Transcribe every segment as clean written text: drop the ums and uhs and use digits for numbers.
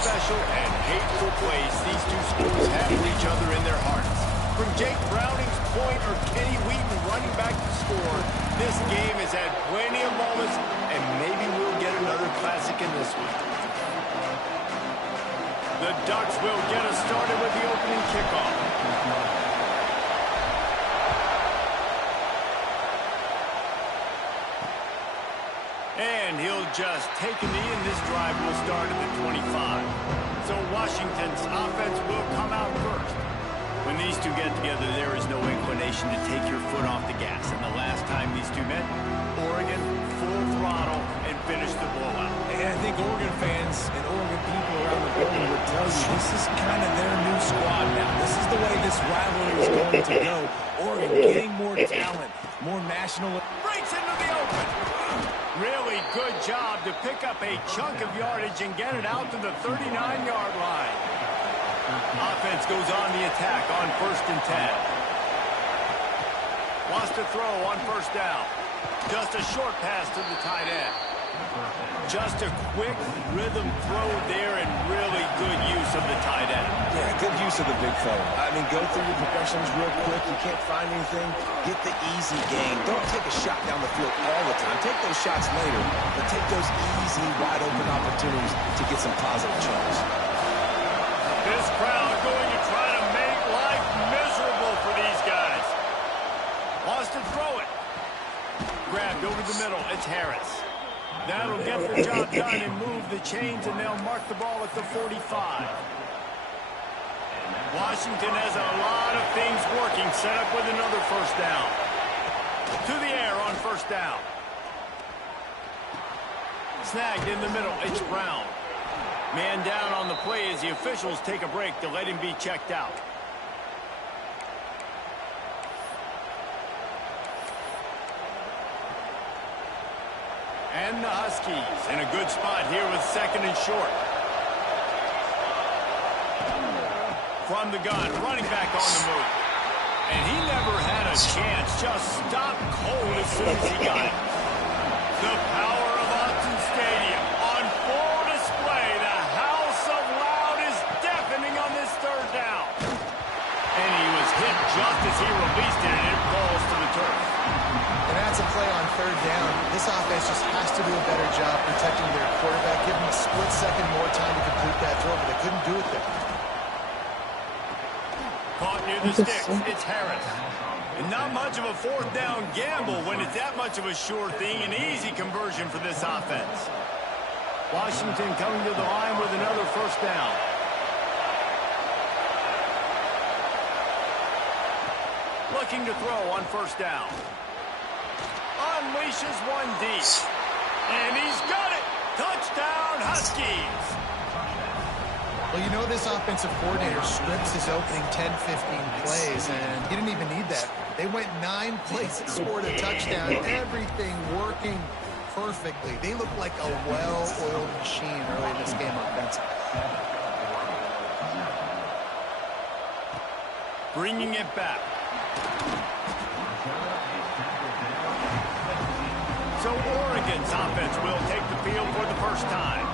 special and hateful place these two schools have for each other in their hearts. From Jake Browning's point or Kenny Wheaton running back to score, this game has had plenty of moments, and maybe we'll get another classic in this one. The Ducks will get us started with the opening kickoff. And he'll just take a knee, and this drive will start at the 25. So Washington's offense will come out first. When these two get together, there is no inclination to take your foot off the gas. And the last time these two met, Oregon full throttle and finished the blowout. And I think Oregon fans and Oregon people around the building would tell you this is kind of their new squad now. This is the way this rivalry is going to go. Oregon getting more talent, more national. Breaks into the open. Really good job to pick up a chunk of yardage and get it out to the 39-yard line. Offense goes on the attack on 1st and 10. Wants to throw on 1st down. Just a short pass to the tight end. Just a quick rhythm throw there and really good use of the tight end. Yeah, good use of the big fella. I mean, go through your progressions real quick. You can't find anything. Get the easy gain. Don't take a shot down the field all the time. Take those shots later, but take those easy, wide-open opportunities to get some positive chunks. This crowd going to try to make life miserable for these guys. Wants to throw it. Grabbed over the middle. It's Harris. That'll get the job done and move the chains, and they'll mark the ball at the 45. Washington has a lot of things working, set up with another 1st down. To the air on 1st down. Snagged in the middle. It's Brown. Man down on the play as the officials take a break to let him be checked out. And the Huskies in a good spot here with 2nd and short. From the gun, running back on the move. And he never had a chance, just stopped cold as soon as he got it. The power of Autzen Stadium on full display. The house of loud is deafening on this 3rd down. And he was hit just as he released it, and it falls to the turf. And that's a play on 3rd down. This offense just has to do a better job protecting their quarterback. Give them a split second more time to complete that throw, but they couldn't do it there. Caught near the sticks. It's Harris. And not much of a 4th down gamble when it's that much of a sure thing. An easy conversion for this offense. Washington coming to the line with another 1st down. Looking to throw on 1st down. Unleashes one deep. And he's got it. Touchdown, Huskies. Well, you know this offensive coordinator scripts his opening 10-15 plays, and he didn't even need that. They went 9 plays and scored a touchdown. Everything working perfectly. They look like a well-oiled machine early in this game offensively. Bringing it back. So Oregon's offense will take the field for the 1st time.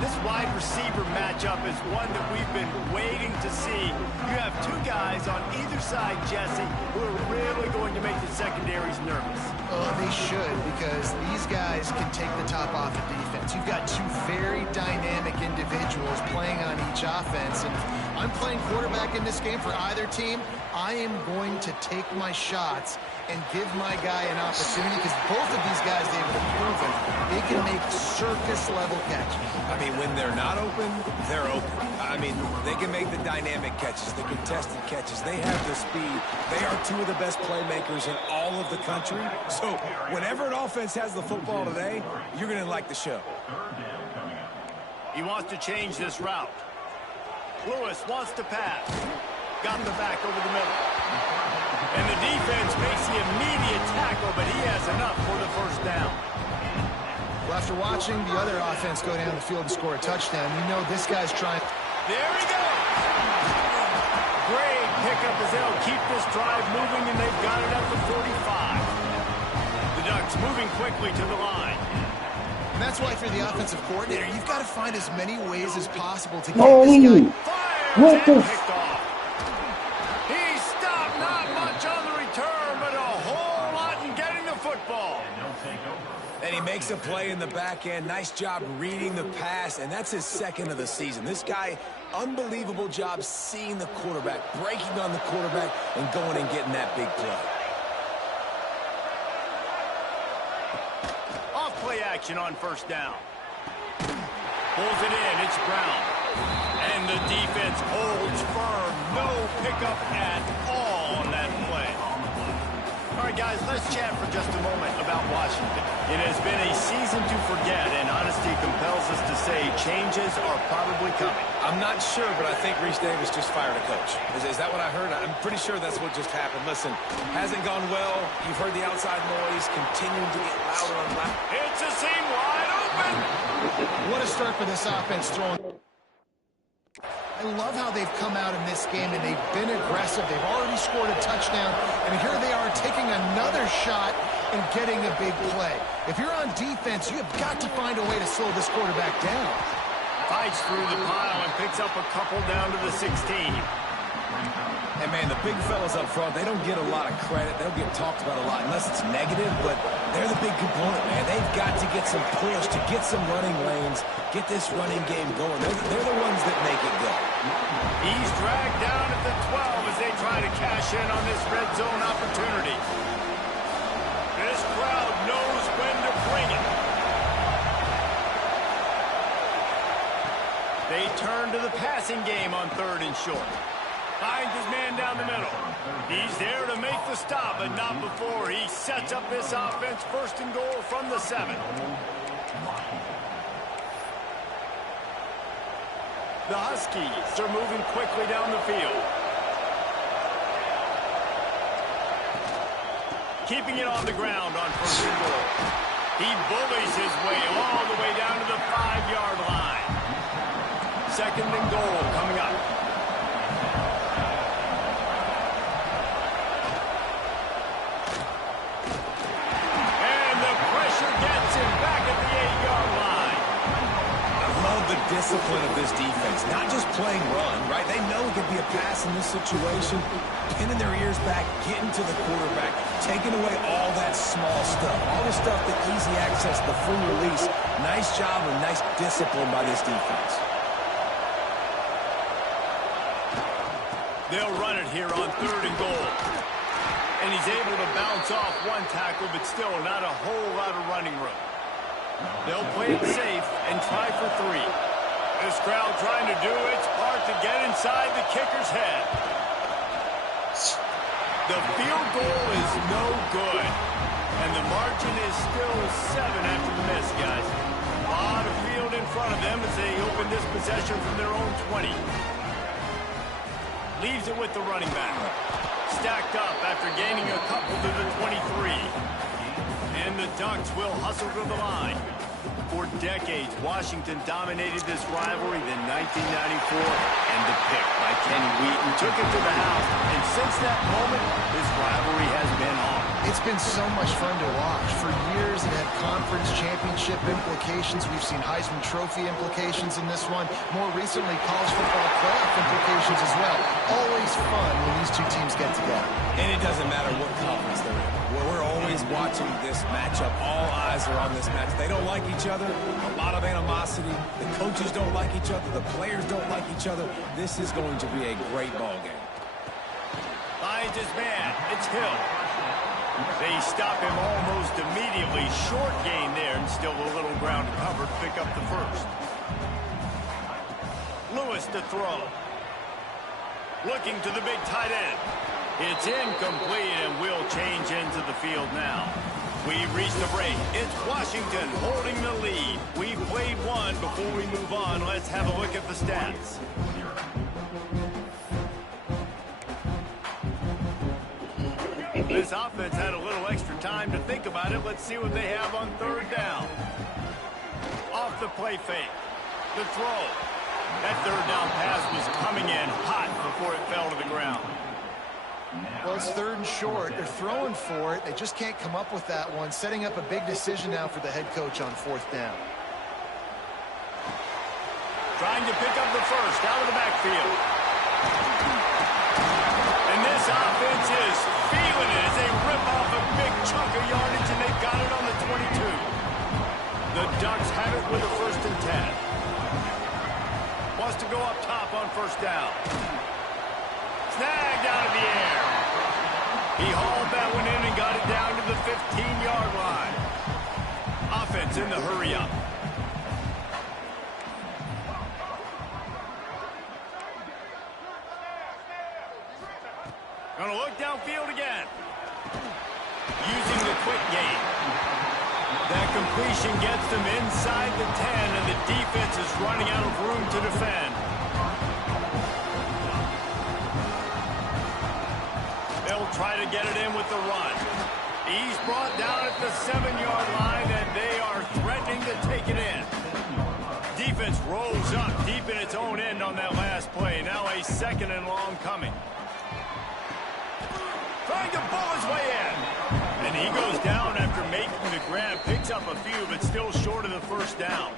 This wide receiver matchup is one that we've been waiting to see. You have 2 guys on either side, Jesse, who are really going to make the secondaries nervous. Well, they should, because these guys can take the top off of defense. You've got 2 very dynamic individuals playing on each offense, and if I'm playing quarterback in this game for either team, I am going to take my shots and give my guy an opportunity, because both of these guys, they've proven they can make circus-level catches. I mean, when they're not open, they're open. I mean, they can make the dynamic catches, the contested catches. They have the speed. They are 2 of the best playmakers in all of the country. So whenever an offense has the football today, you're going to like the show. He wants to change this route. Lewis wants to pass. Got the back over the middle. And the defense makes the immediate tackle, but he has enough for the 1st down. Well, after watching the other offense go down the field and score a touchdown, you know this guy's trying. There he goes. Great pickup as they'll keep this drive moving, and they've got it at the 45. The Ducks moving quickly to the line. And that's why, if you're the offensive coordinator, you've got to find as many ways as possible to get this guy. Fires and picked off. He stopped, not much on the return, but a whole lot in getting the football. And he makes a play in the back end. Nice job reading the pass, and that's his second of the season. This guy, unbelievable job seeing the quarterback, breaking on the quarterback, and going and getting that big play. Off-play action on first down. Pulls it in. It's Brown. And the defense holds firm. No pickup at all on that play. All right, guys, let's chat for just a moment about Washington. It has been a season to forget, and honesty compels us to say changes are probably coming. I'm not sure, but I think Reese Davis just fired a coach. Is that what I heard? I'm pretty sure that's what just happened. Listen, hasn't gone well. You've heard the outside noise continuing to get louder and louder. It's a seam wide open. What a start for this offense throwing. I love how they've come out in this game, and they've been aggressive. They've already scored a touchdown, and here they are taking another shot and getting a big play. If you're on defense, you have got to find a way to slow this quarterback down. Fights through the pile and picks up a couple down to the 16. Hey, man, the big fellas up front, they don't get a lot of credit. They don't get talked about a lot unless it's negative, but they're the big component, man. They've got to get some push, to get some running lanes, get this running game going. They're the ones that make it go. He's dragged down at the 12 as they try to cash in on this red zone opportunity. This crowd knows when to bring it. They turn to the passing game on 3rd and short. Finds his man down the middle. He's there to make the stop, but not before he sets up this offense 1st and goal from the 7. The Huskies are moving quickly down the field. Keeping it on the ground on 1st and goal. He bullies his way all the way down to the 5-yard line. 2nd and goal coming up. The discipline of this defense, not just playing run, right? They know it could be a pass in this situation, pinning their ears back, getting to the quarterback, taking away all that small stuff, all the stuff, the easy access, the free release. Nice job and nice discipline by this defense. They'll run it here on 3rd and goal. And he's able to bounce off one tackle, but still not a whole lot of running room. They'll play it safe and try for 3. This crowd trying to do its part to get inside the kicker's head. The field goal is no good. And the margin is still 7 after the miss, guys. A lot of field in front of them as they open this possession from their own 20. Leaves it with the running back. Stacked up after gaining a couple to the 23. And the Ducks will hustle to the line. For decades, Washington dominated this rivalry. Then 1994, and the pick by Kenny Wheaton took it to the house. And since that moment, this rivalry has been on. It's been so much fun to watch. For years, it had conference championship implications. We've seen Heisman Trophy implications in this one. More recently, college football playoff implications as well. Always fun when these two teams get together. And it doesn't matter what conference they're in. We're always watching this matchup. All eyes are on this match. They don't like each other. A lot of animosity. The coaches don't like each other. The players don't like each other. This is going to be a great ball game. Finds his man. It's Hill. They stop him almost immediately. Short gain there, and still a little ground covered. Pick up the 1st. Lewis to throw. Looking to the big tight end. It's incomplete, and we'll change into the field now. We've reached the break. It's Washington holding the lead. We've played one. Before we move on, let's have a look at the stats. This offense had a little extra time to think about it. Let's see what they have on 3rd down. Off the play fake. The throw. That 3rd down pass was coming in hot before it fell to the ground. Well, it's 3rd and short. They're throwing for it. They just can't come up with that one. Setting up a big decision now for the head coach on 4th down. trying to pick up the first out of the backfield. And this offense is feeling it as they rip off a big chunk of yardage, and they've got it on the 22. The Ducks have it with a 1st and 10. Wants to go up top on 1st down. Snagged out of the air. He hauled that one in and got it down to the 15-yard line. Offense in the hurry-up. Gonna look downfield again. Using the quick game. That completion gets them inside the 10, and the defense is running out of room to defend. They'll try to get it in with the run. He's brought down at the 7-yard line, and they are threatening to take it in. Defense rolls up deep in its own end on that last play. Now a 2nd and long coming. Trying to pull his way in. And he goes down after making the grab. Picks up a few, but still short of the 1st down.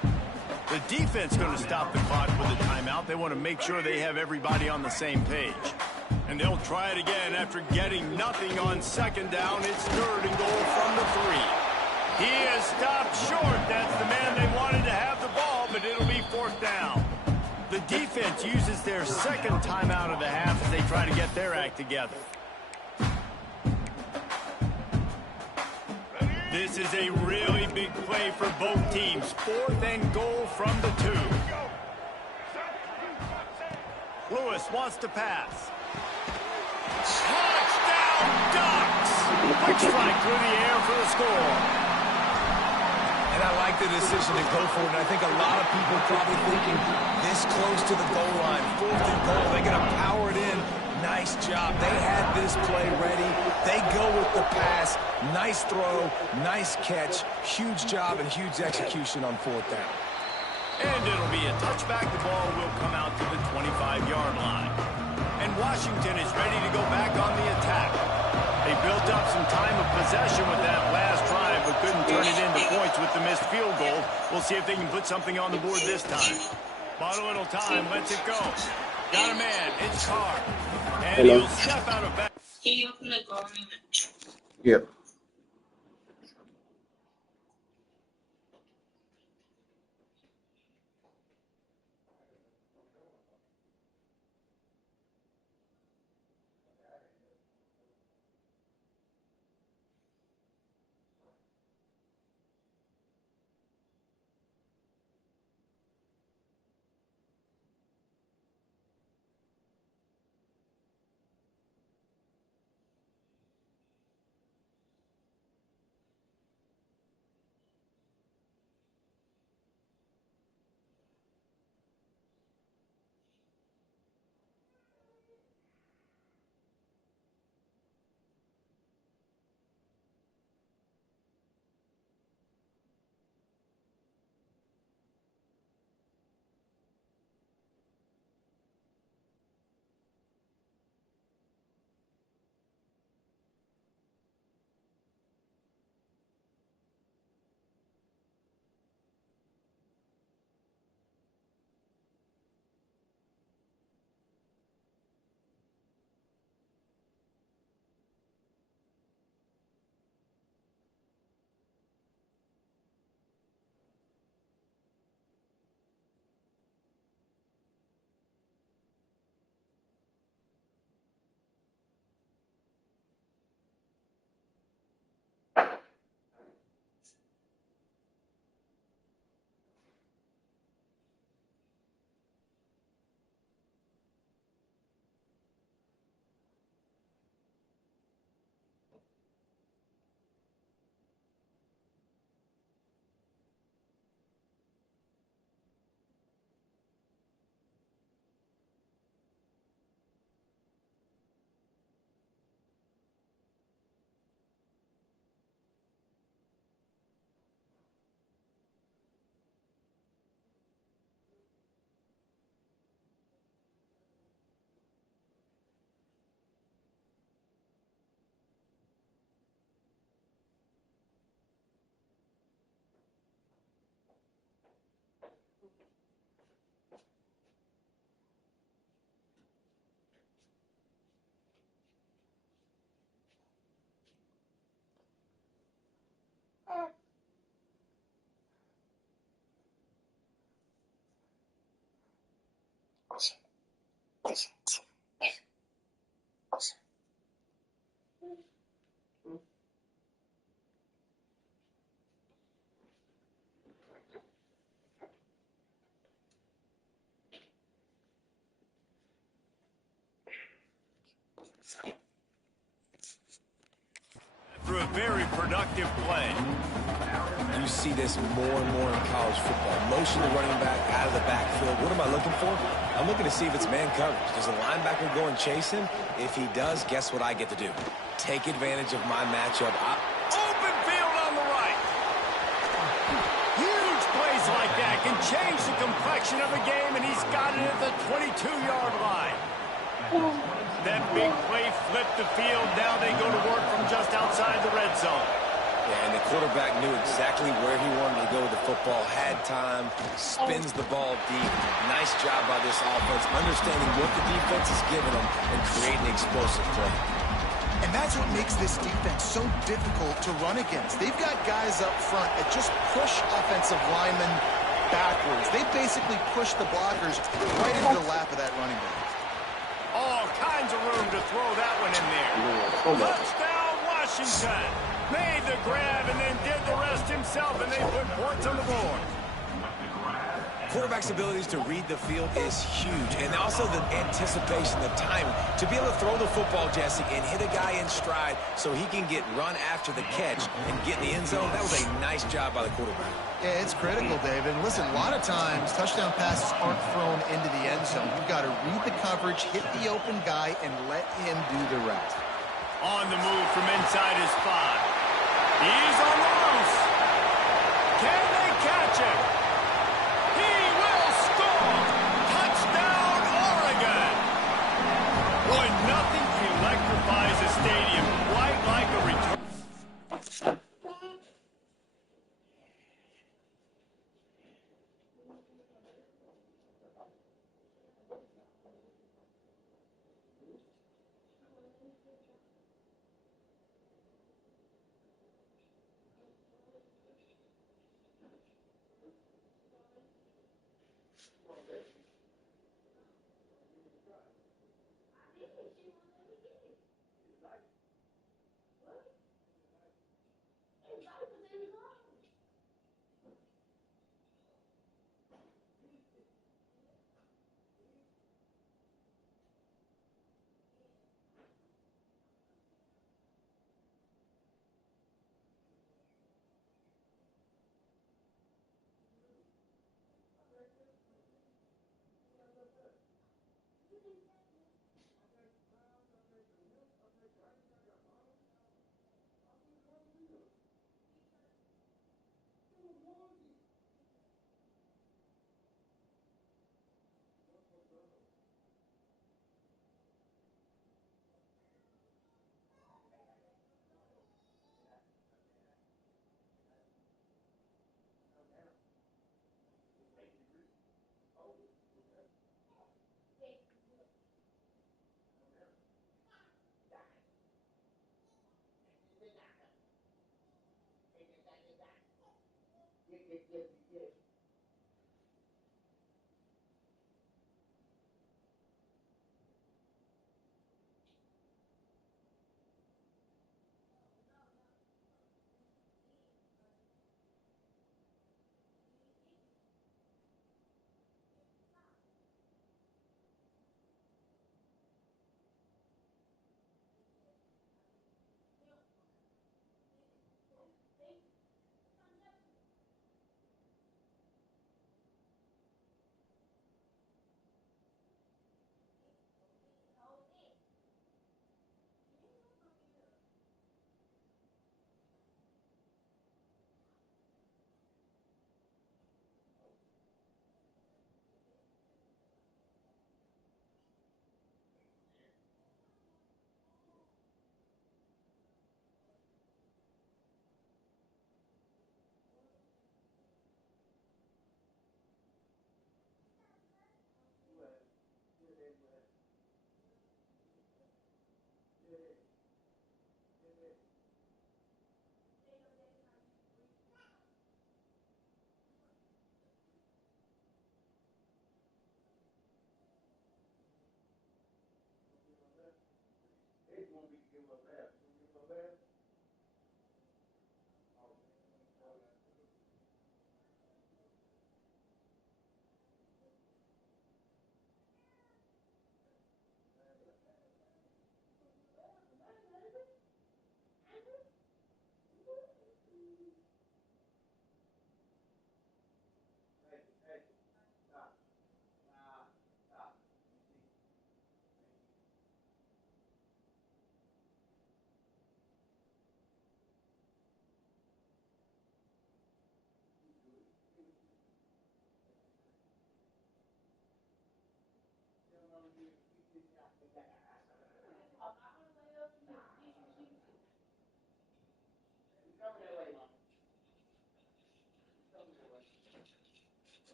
The defense going to stop the clock with a timeout. They want to make sure they have everybody on the same page. And they'll try it again after getting nothing on 2nd down. It's 3rd and goal from the 3. He is stopped short. That's the man they wanted to have the ball, but it'll be 4th down. The defense uses their 2nd timeout of the half as they try to get their act together. This is a really big play for both teams. 4th and goal from the 2. Lewis wants to pass. Touchdown, Ducks! Quick strike through the air for the score. And I like the decision to go for it. And I think a lot of people probably thinking this close to the goal line, 4th and goal, they're going to power it in. Nice job. They had this play ready. They go with the pass. Nice throw, nice catch. Huge job and huge execution on 4th down. And it'll be a touchback. The ball will come out to the 25-yard line. And Washington is ready to go back on the attack. They built up some time of possession with that last drive, but couldn't turn it into points with the missed field goal. We'll see if they can put something on the board this time. Bought a little time, lets it go. Got a man, it's Carr. And he'll step out of back. Yep. Through a very productive play. You see this more and more in college football. Motion the running back out of the backfield. What am I looking for? I'm looking to see if it's man coverage. Does a linebacker go and chase him? If he does, guess what I get to do? Take advantage of my matchup. Open field on the right. Huge plays like that can change the complexion of a game, and he's got it at the 22-yard line. That big play flipped the field. Now they go to work from just outside the red zone. Yeah, and the quarterback knew exactly where he wanted to go with the football, had time, spins the ball deep. Nice job by this offense, understanding what the defense is giving them and creating explosive play. And that's what makes this defense so difficult to run against. They've got guys up front that just push offensive linemen backwards. They basically push the blockers right into the lap of that running back. All kinds of room to throw that one in there. Touchdown, Washington. Made the grab and then did the rest himself, and they put points on the board. Quarterback's abilities to read the field is huge, and also the anticipation, the timing. To be able to throw the football, Jesse, and hit a guy in stride so he can get run after the catch and get in the end zone, that was a nice job by the quarterback. Yeah, it's critical, David. And listen, a lot of times touchdown passes aren't thrown into the end zone. You've got to read the coverage, hit the open guy, and let him do the rest. On the move from inside his 5. He's on the loose. Can they catch him? He will score. Touchdown, Oregon. Boy, nothing electrifies a stadium quite like a return.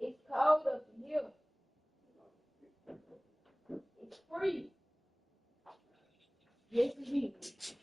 It's cold up here. It's free. Yes, it is.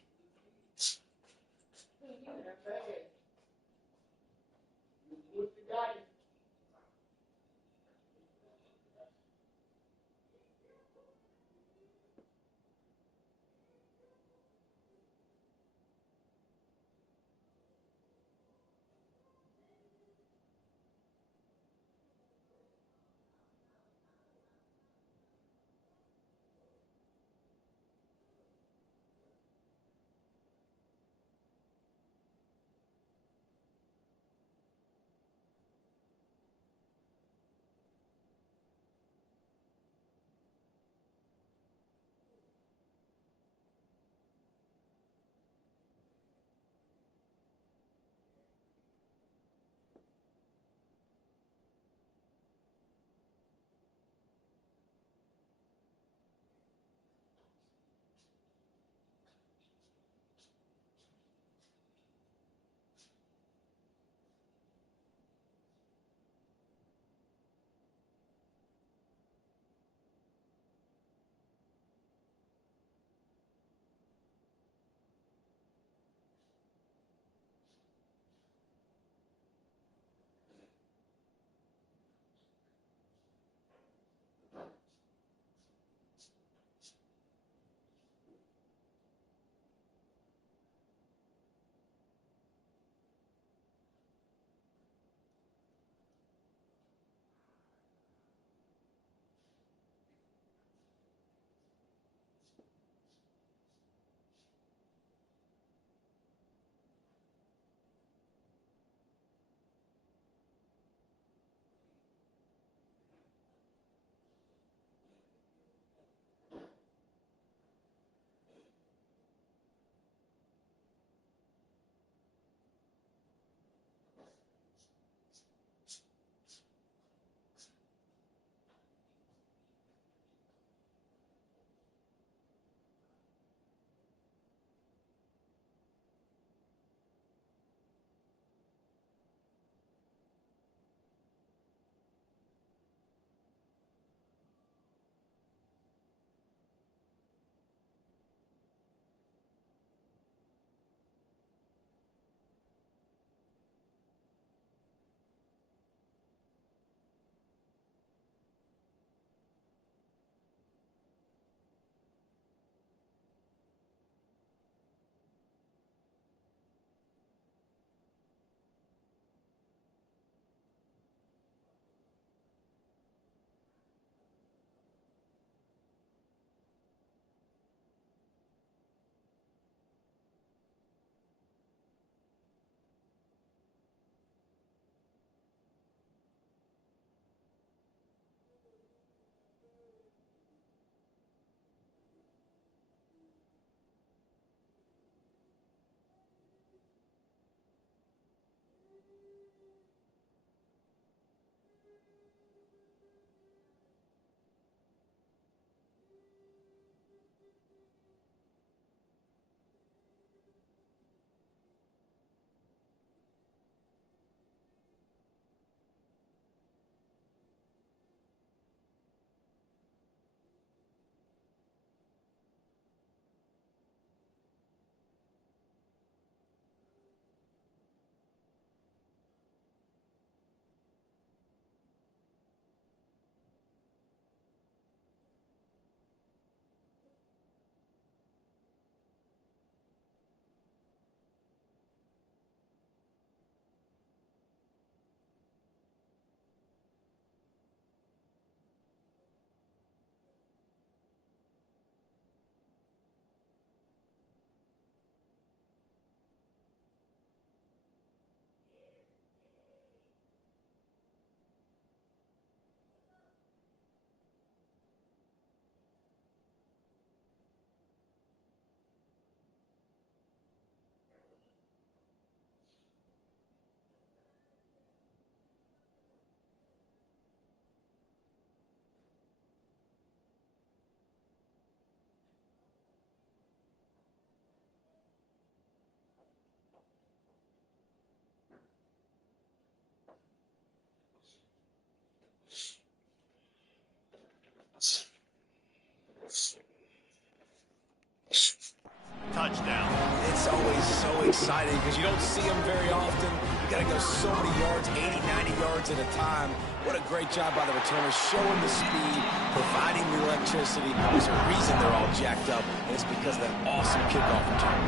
exciting because you don't see them very often. You got to go so many yards, 80, 90 yards at a time. What a great job by the returners, showing the speed, providing the electricity. There's a reason they're all jacked up, and it's because of that awesome kickoff return.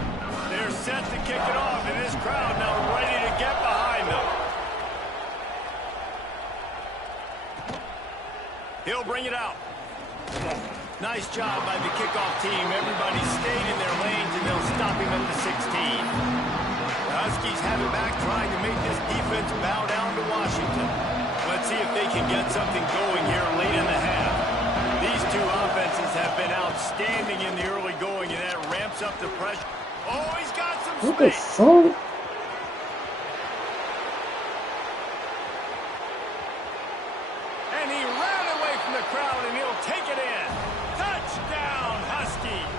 They're set to kick it off, and this crowd now ready to get behind them. He'll bring it out. Nice job by the kickoff team. Everybody stayed in their lanes, and they'll stop him at the 16. The Huskies have it back, trying to make this defense bow down to Washington. Let's see if they can get something going here late in the half. These two offenses have been outstanding in the early going, and that ramps up the pressure. Oh, he's got some What the space. fuck? And he ran away from the crowd, and he'll take it in. Touchdown, Huskies.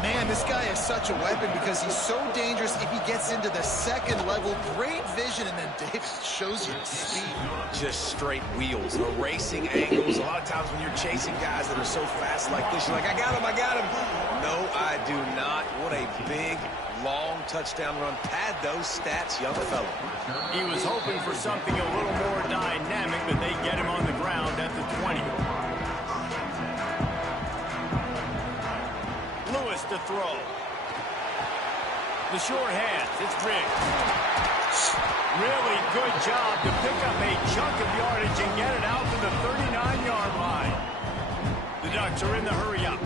Man, this guy is such a weapon because he's so dangerous if he gets into the second level. Great vision, and then Dave shows you speed. Just straight wheels, erasing angles. A lot of times when you're chasing guys that are so fast like this, you're like, I got him, I got him. No, I do not. What a big, long touchdown run. Pad those stats, young fella. He was hoping for something a little more dynamic, but they get him on the ground at the 20. Lewis to throw. The short hands, it's rigged. Really good job to pick up a chunk of yardage and get it out to the 39-yard line. The Ducks are in the hurry-up.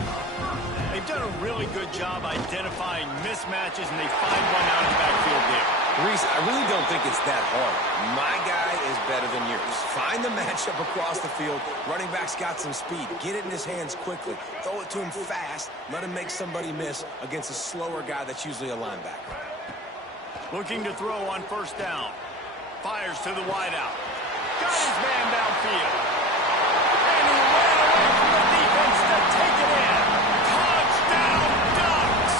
They've done a really good job identifying mismatches, and they find one out of the backfield there. Reese, I really don't think it's that hard. My guy is better than yours. Find the matchup across the field. Running back's got some speed. Get it in his hands quickly. Throw it to him fast. Let him make somebody miss against a slower guy that's usually a linebacker. Looking to throw on first down. Fires to the wideout. Got his man downfield. And he ran away from the defense to take it in. Touchdown, Ducks!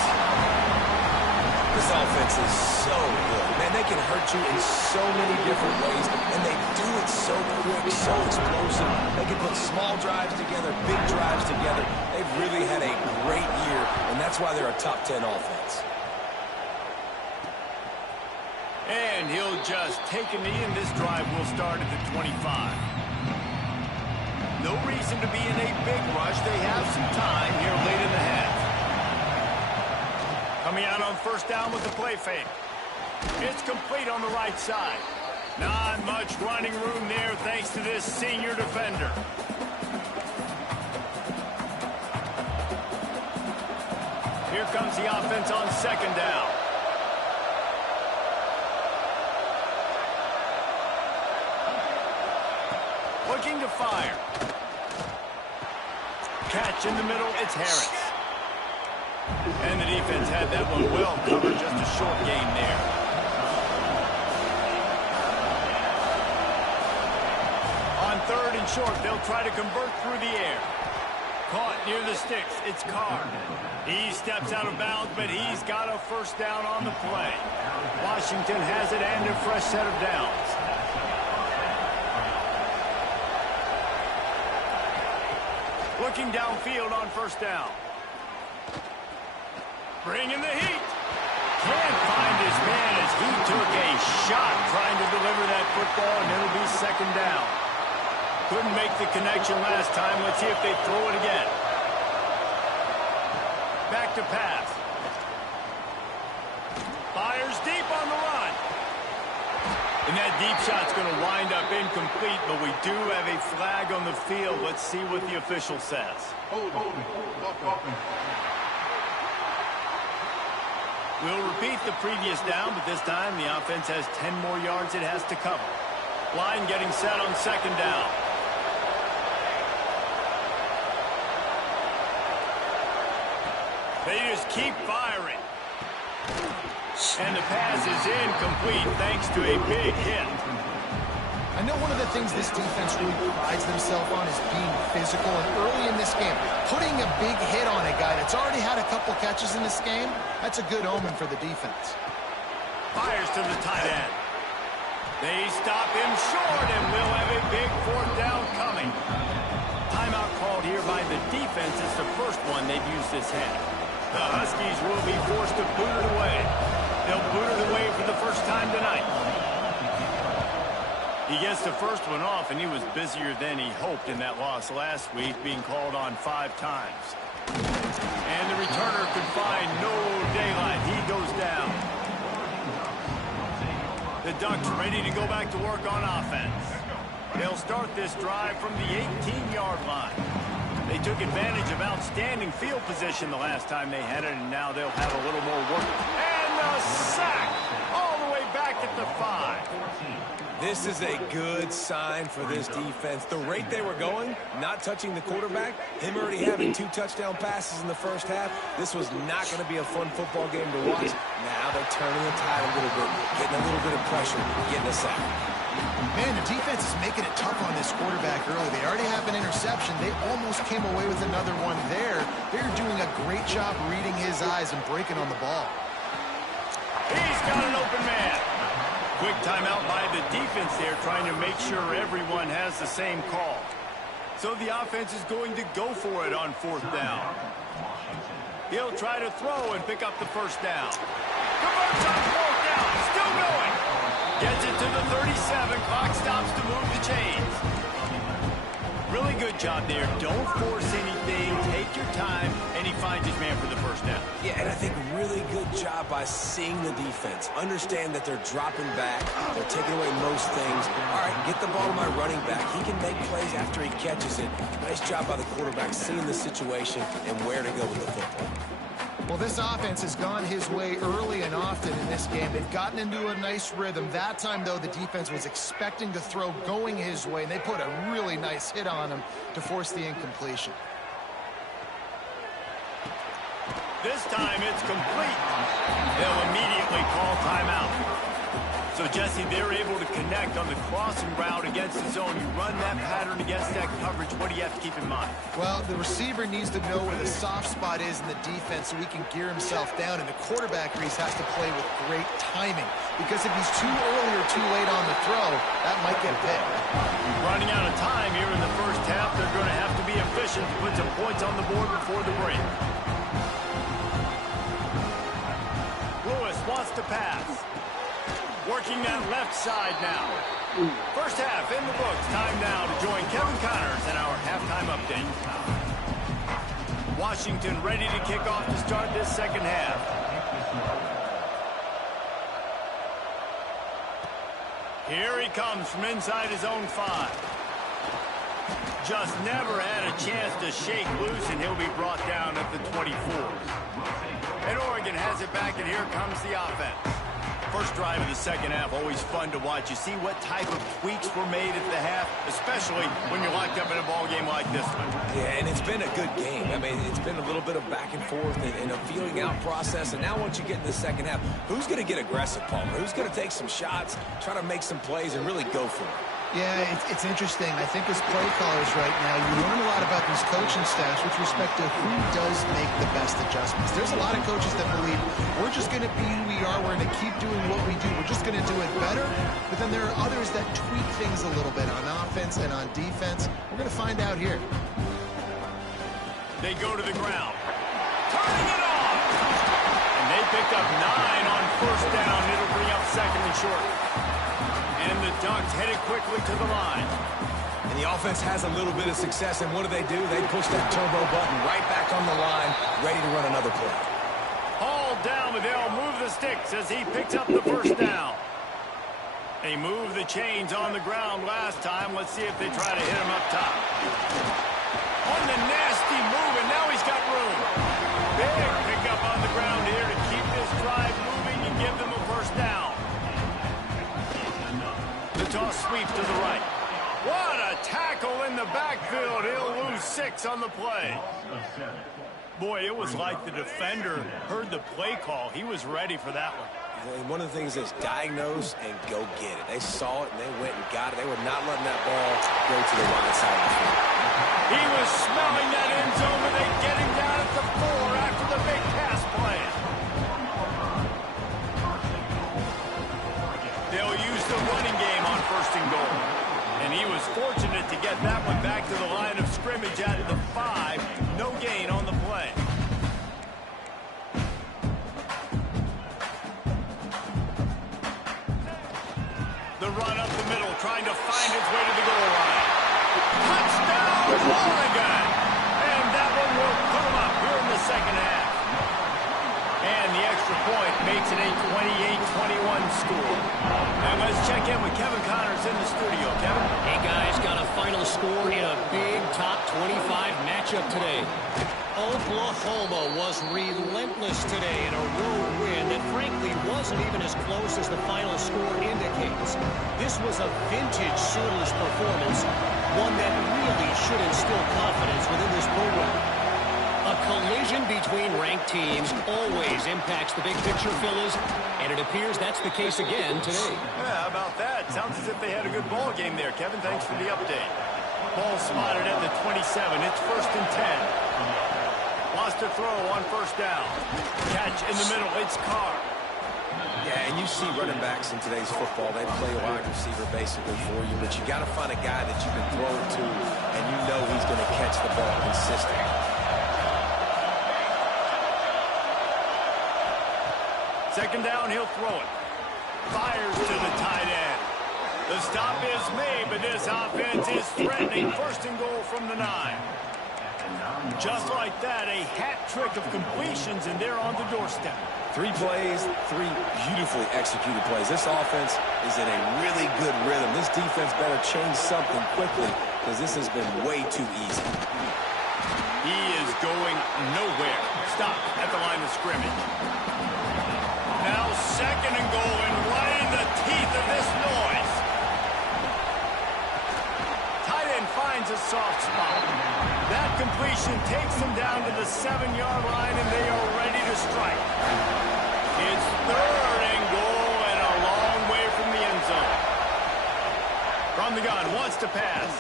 This offense is so good. Man, they can hurt you in so many different ways, and they do it so quick, so explosive. They can put small drives together, big drives together. They've really had a great year, and that's why they're a top 10 offense. And he'll just take a knee, and this drive will start at the 25. No reason to be in a big rush. They have some time here late in the half. Coming out on first down with the play fake. It's complete on the right side. Not much running room there thanks to this senior defender. Here comes the offense on second down. Looking to fire. Catch in the middle, it's Harris. And the defense had that one well covered, just a short gain there. On third and short, they'll try to convert through the air. Caught near the sticks, it's Carr. He steps out of bounds, but he's got a first down on the play. Washington has it and a fresh set of downs. Looking downfield on first down. Bringing the heat. Can't find his man as he took a shot trying to deliver that football, and it'll be second down. Couldn't make the connection last time. Let's see if they throw it again. Back to pass. Fires deep on the run. And that deep shot's going to wind up incomplete, but we do have a flag on the field. Let's see what the official says. We'll repeat the previous down, but this time the offense has 10 more yards it has to cover. Line getting set on second down. They just keep firing. And the pass is incomplete thanks to a big hit. I know one of the things this defense really prides themselves on is being physical, and early in this game, putting a big hit on a guy that's already had a couple catches in this game, that's a good omen for the defense. Fires to the tight end. They stop him short, and we'll have a big fourth down coming. Timeout called here by the defense. It's the first one they've used this half. The Huskies will be forced to boot it away. They'll boot it away for the first time tonight. He gets the first one off, and he was busier than he hoped in that loss last week, being called on 5 times. And the returner could find no daylight. He goes down. The Ducks ready to go back to work on offense. They'll start this drive from the 18-yard line. They took advantage of outstanding field position the last time they had it, and now they'll have a little more work. And the sack all the way back at the 5. This is a good sign for this defense. The rate they were going, not touching the quarterback, him already having 2 touchdown passes in the first half, this was not going to be a fun football game to watch. Now they're turning the tide a little bit, getting a little bit of pressure, getting a sack. Man, the defense is making it tough on this quarterback early. They already have an interception. They almost came away with another one there. They're doing a great job reading his eyes and breaking on the ball. He's got an open man. Quick timeout by the defense there, trying to make sure everyone has the same call. So the offense is going to go for it on 4th down. He'll try to throw and pick up the first down. Converts on 4th down. Still going. Gets it to the 37. Clock stops to move the chains. Really good job there. Don't force anything. Take your time. And he finds his man for the first down. Yeah, and I think really good job by seeing the defense. Understand that they're dropping back. They're taking away most things. All right, get the ball to my running back. He can make plays after he catches it. Nice job by the quarterback seeing the situation and where to go with the football. Well, this offense has gone his way early and often in this game. They've gotten into a nice rhythm. That time, though, the defense was expecting to throw going his way, and they put a really nice hit on him to force the incompletion. This time it's complete. They'll immediately call timeout. So, Jesse, they're able to connect on the crossing route against the zone. You run that pattern against that coverage. What do you have to keep in mind? Well, the receiver needs to know where the soft spot is in the defense so he can gear himself down, and the quarterback, Reese, has to play with great timing. Because if he's too early or too late on the throw, that might get picked. Running out of time here in the first half, they're going to have to be efficient to put some points on the board before the break. Lewis wants to pass. Working that left side now. First half in the books. Time now to join Kevin Connors in our halftime update. Washington ready to kick off to start this second half. Here he comes from inside his own 5. Just never had a chance to shake loose, and he'll be brought down at the 24. And Oregon has it back, and here comes the offense. First drive of the second half, always fun to watch. You see what type of tweaks were made at the half, especially when you're locked up in a ball game like this one. Yeah, and it's been a good game. I mean, it's been a little bit of back and forth and a feeling out process. And now once you get in the second half, who's going to get aggressive, Palmer? Who's going to take some shots, try to make some plays, and really go for it? Yeah, it's interesting. I think as play callers right now, you learn a lot about these coaching staffs with respect to who does make the best adjustments. There's a lot of coaches that believe we're just going to be who we are. We're going to keep doing what we do. We're just going to do it better. But then there are others that tweak things a little bit on offense and on defense. We're going to find out here. They go to the ground. Turning it off. And they picked up 9 on first down. It'll bring up second and short. And the Ducks headed quickly to the line. And the offense has a little bit of success, and what do? They push that turbo button right back on the line, ready to run another play. Hauled down, but they'll move the sticks as he picks up the first down. They moved the chains on the ground last time. Let's see if they try to hit him up top. On the nasty move, and now he's got room. Big pickup on the ground here to keep this drive moving and give them a first down. The toss sweep to the right. What a tackle in the backfield. He'll lose 6 on the play. Boy, it was like the defender heard the play call. He was ready for that one. And one of the things is diagnose and go get it. They saw it and they went and got it. They were not letting that ball go to the right side of the field. He was smelling that end zone, but they get him down at the 4 after the big pass play. They'll use the running game on first and goal. And he was fortunate to get that one back to the line of scrimmage at the 5. No gain on the play. run up the middle, trying to find his way to the goal line. Touchdown, Oregon! And that one will put him up here in the second half. And the extra point makes it a 28-21 score. And let's check in with Kevin Connors in the studio. Kevin? Hey, guys, got a final score in a big top 25 matchup today. Oklahoma was relentless today in a road win that frankly wasn't even as close as the final score indicates. This was a vintage Sooners performance, one that really should instill confidence within this program. A collision between ranked teams always impacts the big picture, fellas, and it appears that's the case again today. Yeah, how about that? Sounds as if they had a good ball game there, Kevin. Thanks for the update. Ball spotted at the 27. It's 1st and 10. Lost a throw on 1st down. Catch in the middle. It's Carr. Yeah, and you see running backs in today's football, they play a wide receiver basically for you, but you got to find a guy that you can throw it to, and you know he's going to catch the ball consistently. Second down, he'll throw it. Fires to the tight end. The stop is made, but this offense is threatening. 1st and goal from the 9. Just like that, a hat trick of completions, and they're on the doorstep. 3 plays, 3 beautifully executed plays. This offense is in a really good rhythm. This defense better change something quickly because this has been way too easy. He is going nowhere. Stop at the line of scrimmage. Now 2nd and goal, and right in the teeth of this noise. Tight end finds a soft spot. That completion takes them down to the 7-yard line, and they are ready to strike. It's 3rd and goal, and a long way from the end zone. From the gun, wants to pass.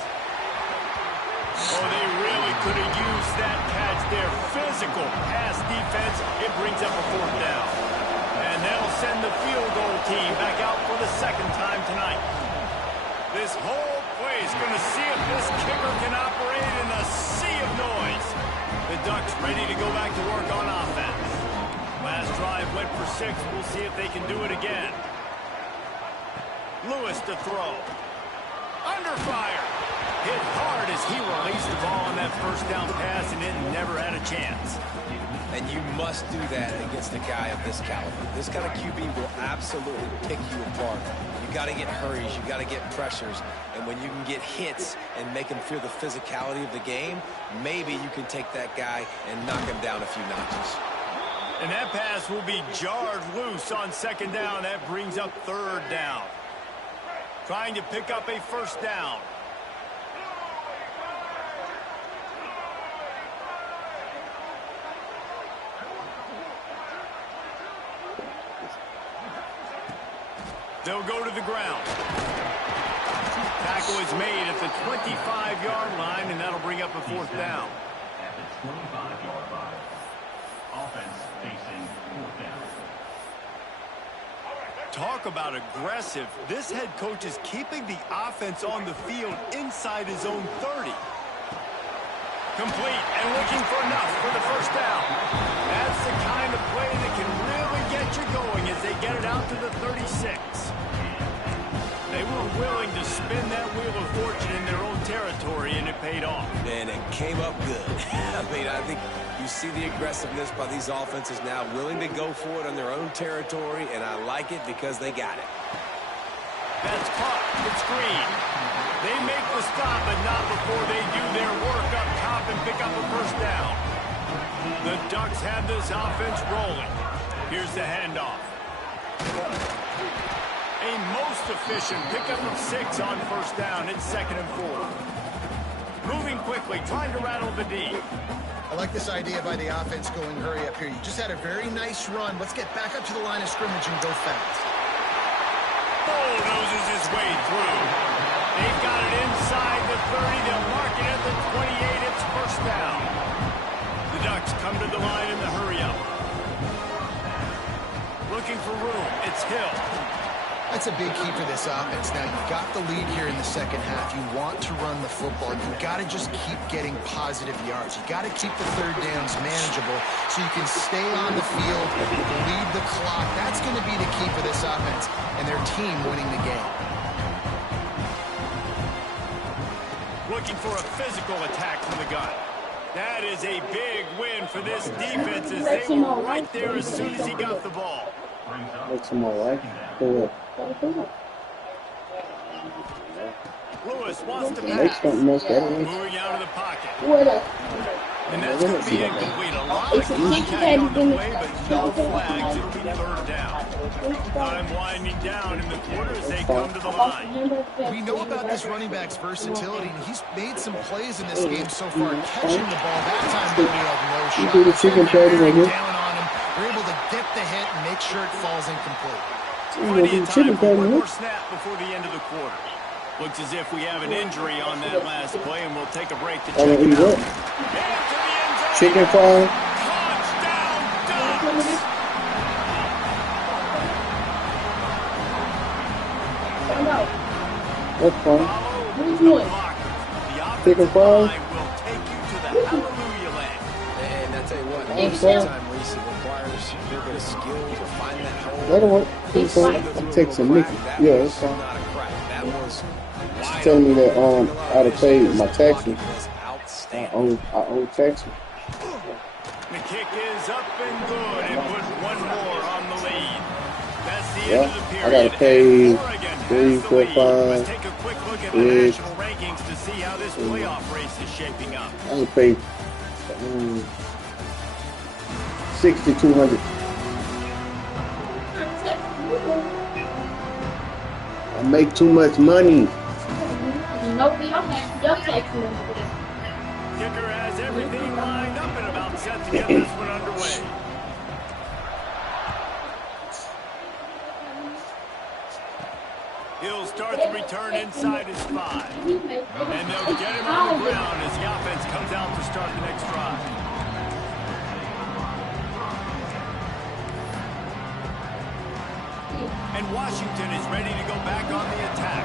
Oh, they really could have used that catch there. Physical pass defense. It brings up a 4th down. And they'll send the field goal team back out for the 2nd time tonight. This whole place going to see if this kicker can operate in a sea of noise. The Ducks ready to go back to work on offense. Last drive went for 6. We'll see if they can do it again. Lewis to throw. Under fire. Hit hard as he released the ball on that 1st down pass, and it never had a chance. And you must do that against a guy of this caliber. This kind of QB will absolutely pick you apart. You got to get hurries, you got to get pressures, and when you can get hits and make him feel the physicality of the game, maybe you can take that guy and knock him down a few notches. And that pass will be jarred loose on 2nd down. That brings up 3rd down. Trying to pick up a 1st down. They'll go to the ground. Tackle is made at the 25-yard line, and that'll bring up a 4th down. At the 25-yard line. Offense facing 4th down. Talk about aggressive. This head coach is keeping the offense on the field inside his own 30. Complete and looking for enough for the 1st down. That's the kind of play that can really get you going as they get it out to the 36. They were willing to spin that wheel of fortune in their own territory, and it paid off. And it came up good. I think you see the aggressiveness by these offenses now, willing to go for it on their own territory, and I like it because they got it. That's caught. It's Green. They make the stop, but not before they do their work up top and pick up a 1st down. The Ducks have this offense rolling. Here's the handoff. A most efficient pickup of 6 on 1st down. It's 2nd and 4. Moving quickly, trying to rattle the D. I like this idea by the offense going hurry up here. You just had a very nice run. Let's get back up to the line of scrimmage and go fast. Bulldozes his way through. They've got it inside the 30. They'll mark it at the 28. It's 1st down. The Ducks come to the line in the hurry-up. Looking for room. It's Hill. That's a big key for this offense. Now, you've got the lead here in the second half. You want to run the football. You've got to just keep getting positive yards. You've got to keep the 3rd downs manageable so you can stay on the field, lead the clock. That's going to be the key for this offense and their team winning the game. looking for a physical attack from the gun. That is a big win for this defense as they were right there as soon as he got the ball. Make some more, right? Cool. Lewis wants to Make pass. something else better. Moving out of the pocket. What up? And that's going to be incomplete. A lot of contact on the play, but no flags. It'll be third down. Time winding down in the quarter as they come to the line. We know about this running back's versatility, and he's made some plays in this game so far, catching the ball. That time, though, he had no shot. You do the chicken patty right here. Down on him. We're able to get the hit and make sure it falls incomplete. Plenty of time for one more snap before the end of the quarter. Looks as if we have an injury on that last play, and we'll take a break to check it out. Chicken fry. Touchdown, Ducks! That's fine. What are you doing? Chicken fries. Will take you to the hallelujah land. And I tell you what, Okay. sometimes Reese requires a little bit of skill to find that hole. That don't work. It's fine. I'm texting Mickey. Yeah, it's fine. Not a crack. That was She's telling me that I ought to pay my taxes. I owe taxes. The kick is up and good and put one more on the lead. That's the end Yeah, of the period. I gotta pay Oregon 3, has the 4, lead. 5, Let's take a quick look at the 6. national rankings to see how this playoff race is shaping up. I would pay 6,200. I make too much money. Nobody else has text me. Kicker has everything lined up and about set to get this one underway. He'll start the return inside his 5. And they'll get him on the ground as the offense comes out to start the next drive. And Washington is ready to go back on the attack.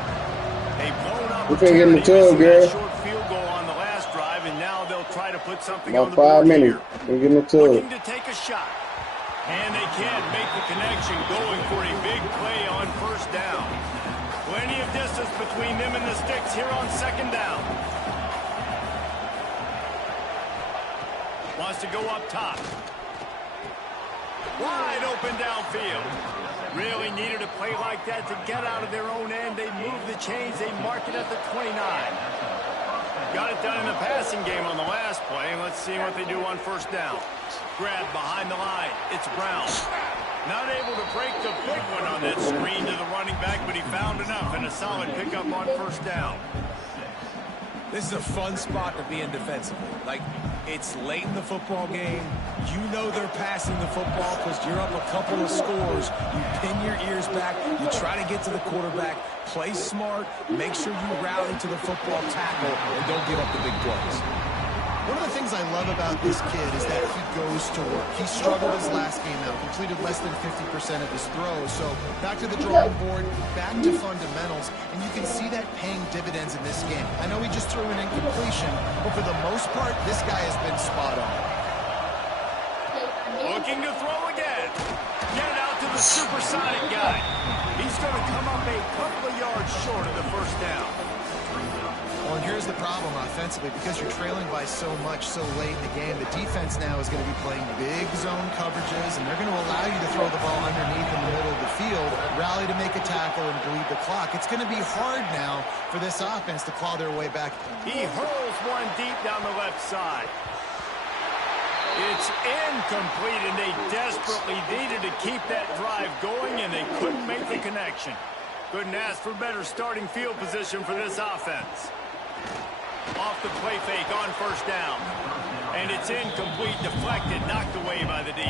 They've blown up. We can't get in the tub, girl. Short field goal on the last drive, and now they'll try to put something About on the board 5 minutes. here. We get in the tub. Looking to take a shot. And they can't make the connection, going for a big play on first down. Plenty of distance between them and the sticks here on second down. Wants to go up top. Wide open downfield. Really needed a play like that to get out of their own end. They move the chains. They mark it at the 29. Got it done in the passing game on the last play, and let's see what they do on first down. Grab behind the line. It's Brown. Not able to break the big one on that screen to the running back, but he found enough and a solid pickup on first down. This is a fun spot to be in defensively. Like, it's late in the football game. You know they're passing the football because you're up a couple of scores. You pin your ears back. You try to get to the quarterback. Play smart. Make sure you rally to the football tackle and don't give up the big plays. One of the things I love about this kid is that he goes to work. He struggled his last game out, completed less than 50% of his throws. So back to the drawing board, back to fundamentals, and you can see that paying dividends in this game. I know he just threw an incompletion, but for the most part, this guy has been spot on. Looking to throw again. Get it out to the supersonic guy. He's going to come up a couple of yards short of the first down. Well, and here's the problem offensively. Because you're trailing by so much so late in the game, the defense now is going to be playing big zone coverages, and they're going to allow you to throw the ball underneath in the middle of the field, rally to make a tackle, and bleed the clock. It's going to be hard now for this offense to claw their way back. He hurls one deep down the left side. It's incomplete, and they desperately needed to keep that drive going, and they couldn't make the connection. Couldn't ask for better starting field position for this offense. Off the play fake on first down. And it's incomplete, deflected, knocked away by the D.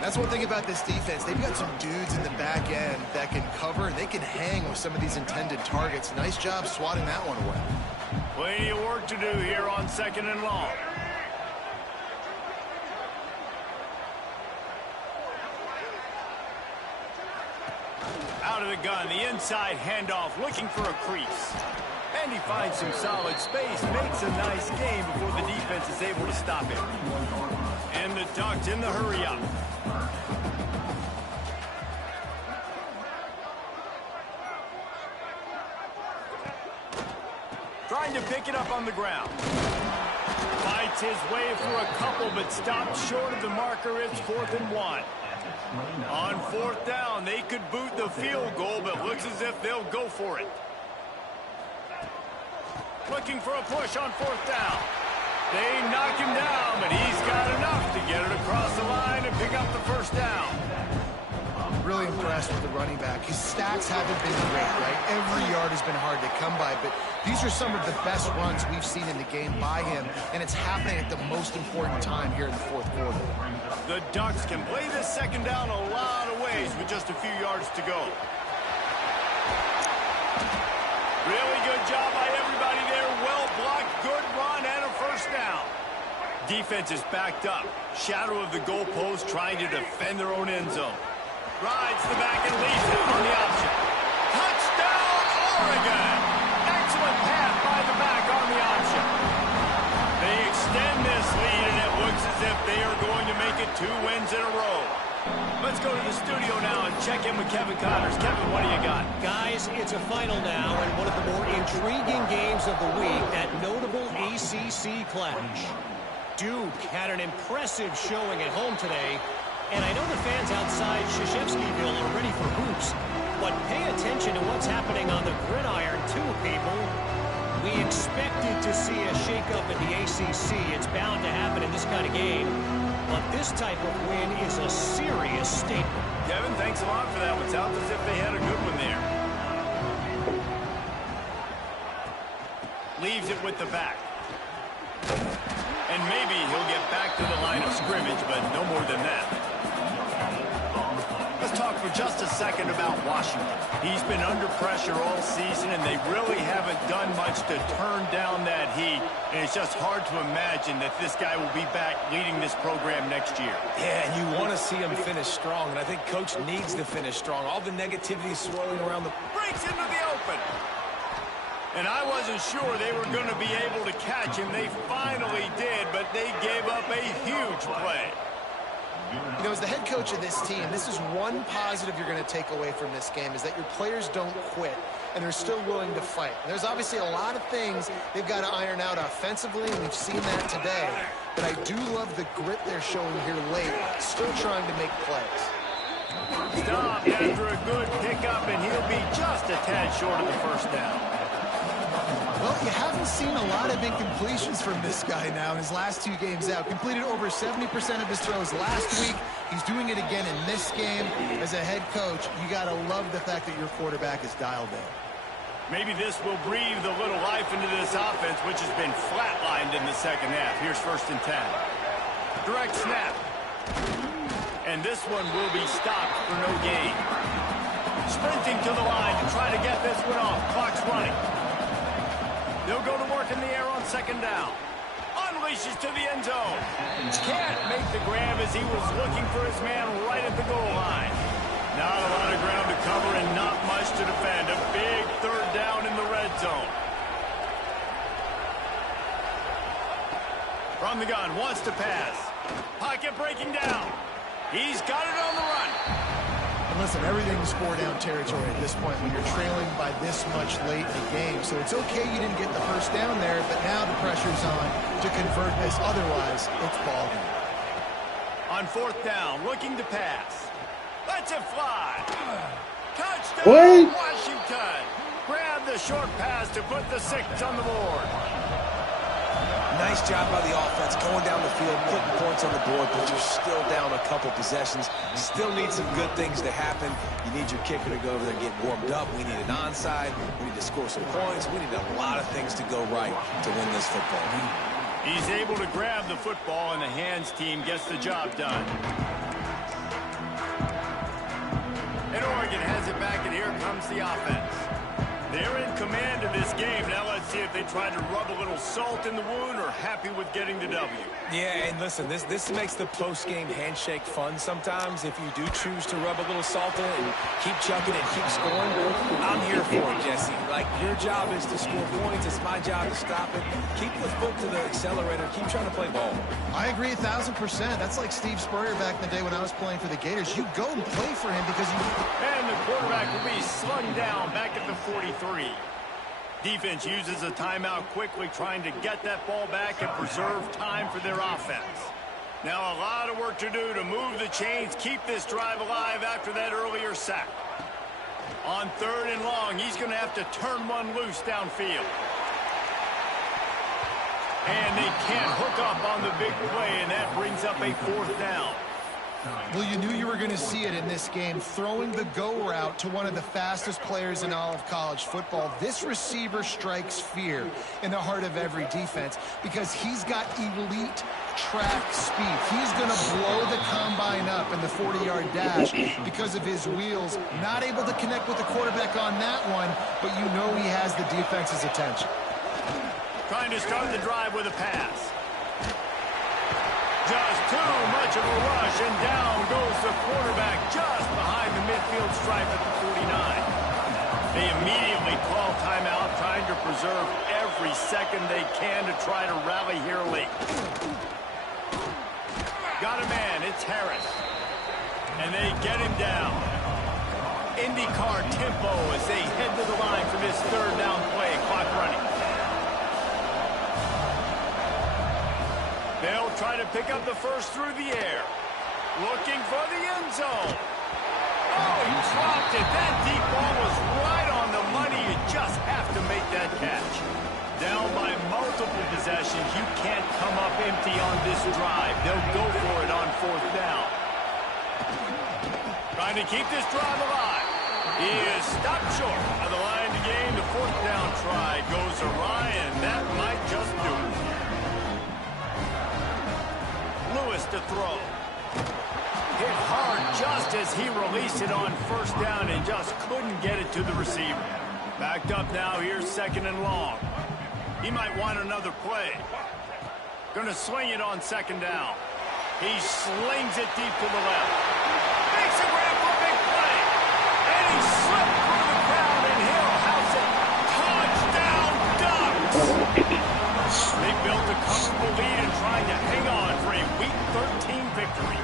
That's one thing about this defense. They've got some dudes in the back end that can cover, and they can hang with some of these intended targets. Nice job swatting that one away. Plenty of work to do here on second and long. Out of the gun, the inside handoff, looking for a crease. And he finds some solid space, makes a nice game before the defense is able to stop him. And the Ducks in the hurry up. Trying to pick it up on the ground. Fights his way through a couple, but stops short of the marker. It's 4th and 1. On 4th down, they could boot the field goal, but looks as if they'll go for it. Looking for a push on 4th down. They knock him down, but he's got enough to get it across the line and pick up the 1st down. Really impressed with the running back. His stats haven't been great, right? Every yard has been hard to come by, but these are some of the best runs we've seen in the game by him, and it's happening at the most important time here in the 4th quarter. The Ducks can play this 2nd down a lot of ways with just a few yards to go. Really good job by everybody there. Well blocked, good run, and a 1st down. Defense is backed up. Shadow of the goalpost, trying to defend their own end zone. Rides the back and leaves it on the option. Touchdown, Oregon! Excellent pass by the back on the option. They extend this lead, and it looks as if they are going to make it 2 wins in a row. Let's go to the studio now and check in with Kevin Connors. Kevin, what do you got? Guys, it's a final now, and one of the more intriguing games of the week, that notable ACC clash. Duke had an impressive showing at home today, and I know the fans outside Krzyzewskiville are ready for hoops, but pay attention to what's happening on the gridiron too, people. We expected to see a shakeup in the ACC. It's bound to happen in this kind of game, but this type of win is a serious statement. Kevin, thanks a lot for that one. Sounds as if they had a good one there. Leaves it with the back. And maybe he'll get back to the line of scrimmage, but no more than that. Let's talk for just a second about Washington. He's been under pressure all season, and they really haven't done much to turn down that heat. And it's just hard to imagine that this guy will be back leading this program next year. Yeah, and you want to see him finish strong, and I think Coach needs to finish strong. All the negativity swirling around the... Breaks into the open. And I wasn't sure they were going to be able to catch him. They finally did, but they gave up a huge play. You know, as the head coach of this team, this is one positive you're going to take away from this game, is that your players don't quit, and they're still willing to fight. And there's obviously a lot of things they've got to iron out offensively, and we've seen that today. But I do love the grit they're showing here late, still trying to make plays. Stopped after a good pickup, and he'll be just a tad short of the 1st down. Well, you haven't seen a lot of incompletions from this guy now in his last 2 games out. Completed over 70% of his throws last week. He's doing it again in this game. As a head coach, you got to love the fact that your quarterback is dialed in. Maybe this will breathe a little life into this offense, which has been flatlined in the 2nd half. Here's 1st and 10. Direct snap. And this one will be stopped for no gain. Sprinting to the line to try to get this one off. Clock's running. They'll go to work in the air on 2nd down. Unleashes to the end zone. Can't make the grab as he was looking for his man right at the goal line. Not a lot of ground to cover and not much to defend. A big 3rd down in the red zone. From the gun, wants to pass. Pocket breaking down. He's got it on the run. And listen, everything's 4-down territory at this point when you're trailing by this much late in the game. So it's okay you didn't get the 1st down there, but now the pressure's on to convert this. Otherwise, it's ball game. On 4th down, looking to pass. Lets it fly. Touchdown, What? Washington. Grab the short pass to put the 6 on the board. Nice job by the offense going down the field, putting points on the board, but you're still down a couple possessions. You still need some good things to happen. You need your kicker to go over there and get warmed up. We need an onside. We need to score some points. We need a lot of things to go right to win this football game. He's able to grab the football, and the hands team gets the job done. And Oregon has it back, and here comes the offense. They're in command of this game. Now let's see if they try to rub a little salt in the wound or happy with getting the W. Yeah, and listen, this makes the post-game handshake fun sometimes. If you do choose to rub a little salt in it and keep chucking and keep scoring, I'm here for it, Jesse. Like, your job is to score points. It's my job to stop it. Keep the foot to the accelerator. Keep trying to play ball. I agree 1,000%. That's like Steve Spurrier back in the day when I was playing for the Gators. You go and play for him because you... And the quarterback will be slung down back at the 43. Defense uses a timeout quickly, trying to get that ball back and preserve time for their offense. Now a lot of work to do to move the chains, keep this drive alive after that earlier sack. On 3rd and long, he's going to have to turn one loose downfield. And they can't hook up on the big play, and that brings up a 4th down. Well, you knew you were going to see it in this game, throwing the go route to one of the fastest players in all of college football. This receiver strikes fear in the heart of every defense because he's got elite track speed. He's going to blow the combine up in the 40-yard dash because of his wheels. Not able to connect with the quarterback on that one, but you know he has the defense's attention. Trying to start the drive with a pass. Just too much of a rush, and down goes the quarterback just behind the midfield stripe at the 49. They immediately call timeout, trying to preserve every second they can to try to rally here late. Got a man, it's Harris. And they get him down. IndyCar tempo as they head to the line for this 3rd down play, clock running. They'll try to pick up the first through the air. Looking for the end zone. Oh, he dropped it. That deep ball was right on the money. You just have to make that catch. Down by multiple possessions. You can't come up empty on this drive. They'll go for it on 4th down. Trying to keep this drive alive. He is stopped short of the line to gain. The 4th down try goes awry, and that might just do it. Lewis to throw. Hit hard just as he released it on 1st down and just couldn't get it to the receiver. Backed up now, here's 2nd and long. He might want another play. Gonna swing it on 2nd down. He slings it deep to the left. Makes a grab for a big play. And he slipped through the crowd and he'll house it. Touchdown Ducks! They built a comfortable lead and trying to hang on for a Week 13 victory.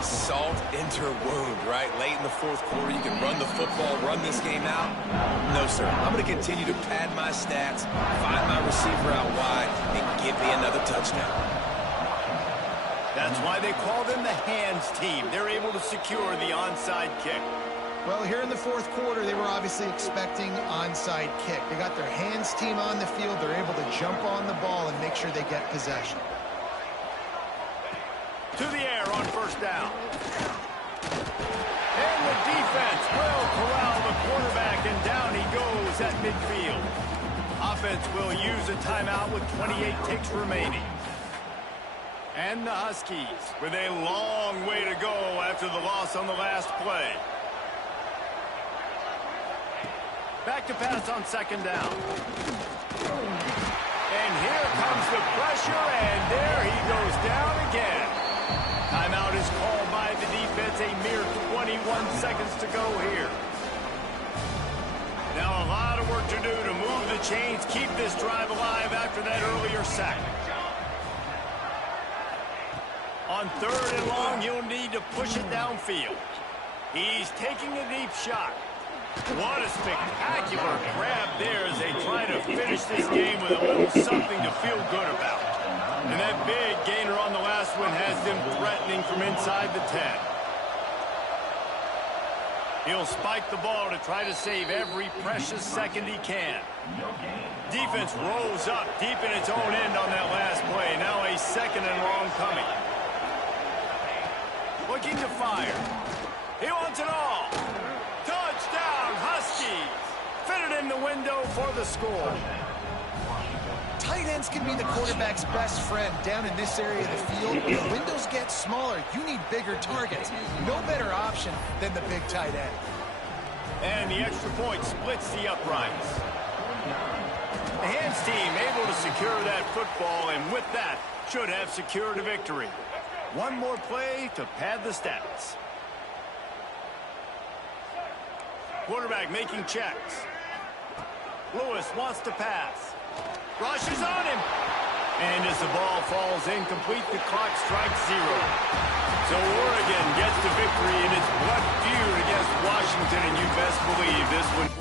Salt into her wound, right? Late in the 4th quarter, you can run the football, run this game out. No, sir. I'm going to continue to pad my stats, find my receiver out wide, and give me another touchdown. That's why they call them the hands team. They're able to secure the onside kick. Well, here in the 4th quarter, they were obviously expecting onside kick. They got their hands team on the field. They're able to jump on the ball and make sure they get possession. To the air on 1st down. And the defense will corral the quarterback, and down he goes at midfield. Offense will use a timeout with 28 ticks remaining. And the Huskies with a long way to go after the loss on the last play. Back to pass on 2nd down. And here comes the pressure, and there he goes down again. Timeout is called by the defense. A mere 21 seconds to go here. Now a lot of work to do to move the chains, keep this drive alive after that earlier sack. On 3rd and long, you'll need to push it downfield. He's taking a deep shot. What a spectacular grab there as they try to finish this game with a little something to feel good about. And that big gainer on the last one has them threatening from inside the 10. He'll spike the ball to try to save every precious second he can. Defense rolls up deep in its own end on that last play. Now a 2nd and long coming. Looking to fire. He wants it all. Touchdown, Huskies. Fitted in the window for the score. Tight ends can be the quarterback's best friend down in this area of the field. When the windows get smaller, you need bigger targets. No better option than the big tight end. And the extra point splits the uprights. The hands team able to secure that football, and with that, should have secured a victory. One more play to pad the stats. Quarterback making checks. Lewis wants to pass. Rushes on him. And as the ball falls incomplete, the clock strikes 0. So Oregon gets the victory in its blood feud against Washington, and you best believe this one